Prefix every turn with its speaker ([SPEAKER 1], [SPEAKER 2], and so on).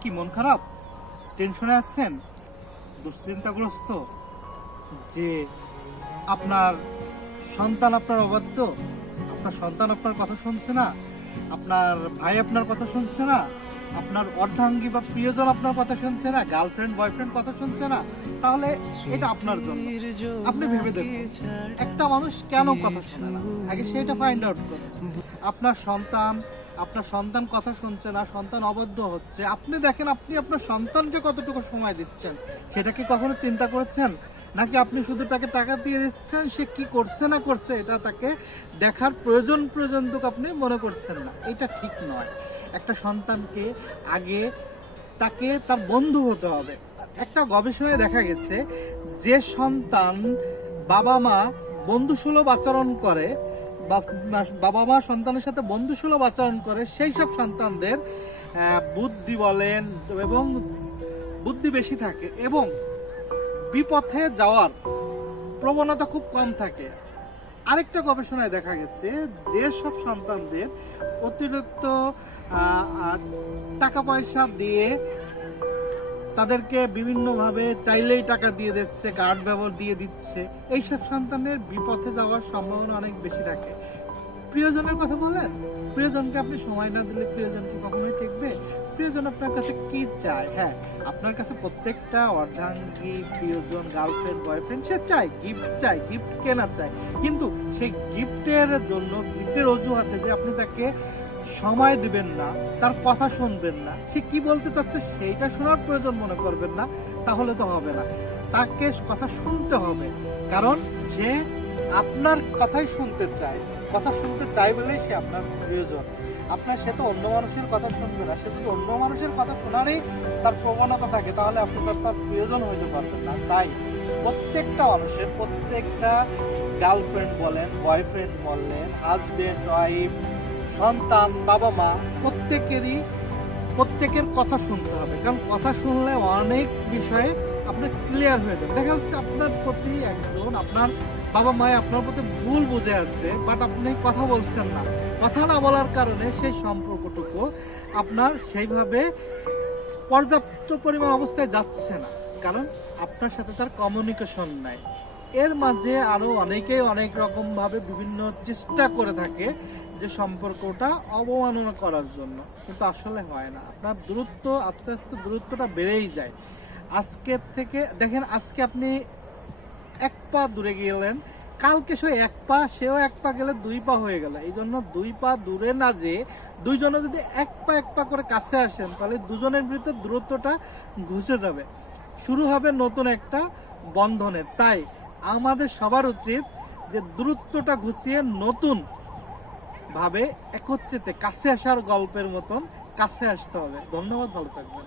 [SPEAKER 1] কি, মন খারাপ? টেনশনে আছেন? দুশ্চিন্তাগ্রস্ত? যে আপনার সন্তান আপনার অবাধ্য, আপনার সন্তান আপনার কথা শুনছে না, আপনার ভাই আপনার কথা শুনছে না, আপনার অর্ধাঙ্গী বা প্রিয়জন আপনার কথা শুনছে না গার্লফ্রেন্ড বয়ফ্রেন্ড কথা শুনছে না, তাহলে এটা আপনার জন্য। আপনি ভেবে দেখুন, একটা মানুষ কেন কথা শুনে না? আগে সেটা ফাইন্ড আউট করুন। আপনার সন্তান আপনার সন্তান কথা শুনছে না, সন্তান অবদ্ধ হচ্ছে। আপনি দেখেন, আপনি আপনার সন্তানকে কতটুকু সময় দিচ্ছেন? সেটা কি কখনো চিন্তা করেছেন? নাকি আপনি শুধু তাকে টাকা দিয়ে দিচ্ছেন? সে কি করছে না করছে, এটা তাকে দেখার প্রয়োজন পর্যন্ত আপনি মনে করছেন না। এটা ঠিক নয়। একটা সন্তানকে আগে তাকে তার বন্ধু হতে হবে। একটা গবেষণায় দেখা গেছে, যে সন্তান বাবা মা বন্ধুসুলভ আচরণ করে বাবা মা সন্তানের সাথে বন্ধুসুলভ আচরণ করে, সেই সব সন্তানদের বুদ্ধি বলেন এবং বুদ্ধি বেশি থাকে এবং বিপথে যাওয়ার প্রবণতা খুব কম থাকে। আরেকটা গবেষণায় দেখা গেছে যে সব সন্তানদের অতিরিক্ত টাকা পয়সা দিয়ে তাদেরকে বিভিন্নভাবে চাইলেই টাকা দিয়ে দিচ্ছে গার্ড ব্যবহার দিয়ে দিচ্ছে। এইসব সন্তানের বিপথে যাওয়ার সম্ভাবনা অনেক বেশি থাকে। প্রিয়জনের কথা বলেন। প্রিয়জনকে আপনি সময় না দিলে প্রিয়জন কি কখনোই টিকবে? প্রিয়জন আপনার কাছে কি চায়? হ্যাঁ আপনার কাছে প্রত্যেকটা অর্ধাঙ্গী প্রিয়জন গার্লফ্রেন্ড বয়ফ্রেন্ড সে চায় গিফট চায় গিফট কেনা চায়। কিন্তু সেই গিফটের জন্য গিফটের অজুহাতে যে আপনি তাকে সময় দিবেন না, তার কথা শুনবেন না। সে কি বলতে চাচ্ছে সেইটা শোনার প্রয়োজন মনে করবেন না, তাহলে তো হবে না। তাকে কথা শুনতে হবে, কারণ সে আপনার কথাই শুনতে চায়, কথা শুনতে চায় বলেই সে আপনার প্রয়োজন। আপনার সে তো অন্য মানুষের কথা শুনবে না, সে যদি অন্য মানুষের কথা শোনারই তার প্রবণতা থাকে, তাহলে আপনি তো আর তার প্রয়োজন হইতে পারবেন না। তাই প্রত্যেকটা মানুষের, প্রত্যেকটা গার্লফ্রেন্ড বলেন বয়ফ্রেন্ড বললেন হাজবেন্ড ওয়াইফ সন্তান, বাবা মা, প্রত্যেকেরই, প্রত্যেকের কথা শুনতে হবে। কারণ কথা শুনলে অনেক বিষয়ে আপনার ক্লিয়ার হয়ে যাবে। দেখা যাচ্ছে আপনার প্রতি একজন, আপনার বাবা মায় আপনার প্রতি ভুল বুঝে আছে বাট আপনি কথা বলছেন না। কথা না বলার কারণে সেই সম্পর্কটুকু আপনার সেইভাবে পর্যাপ্ত পরিমাণ অবস্থায় যাচ্ছে না। কারণ আপনার সাথে তার কমিউনিকেশন নাই। এর মাঝে আরও অনেকেই অনেক রকম ভাবে বিভিন্ন চেষ্টা করে থাকে যে সম্পর্কটা অবমাননা করার জন্য। কিন্তু আসলে হয় না। আপনার দূরত্ব আস্তে আস্তে দূরত্বটা বেড়েই যায়। আজকের থেকে, দেখেন আজকে আপনি এক পা দূরে গেলেন, কালকে সে এক পা, সেও এক পা গেলে দুই পা হয়ে গেল। এই জন্য দুই পা দূরে না যে দুইজনে যদি এক পা এক পা করে কাছে আসেন, তাহলে দুজনের ভিতর দূরত্বটা ঘুষে যাবে। শুরু হবে নতুন একটা বন্ধনের। তাই আমাদের সবার উচিত যে দূরত্বটা ঘুষিয়ে নতুন ভাবে একত্রিত, কাছে আসার গল্পের মতন কাছে আসতে হবে। ধন্যবাদ, ভালো থাকবেন।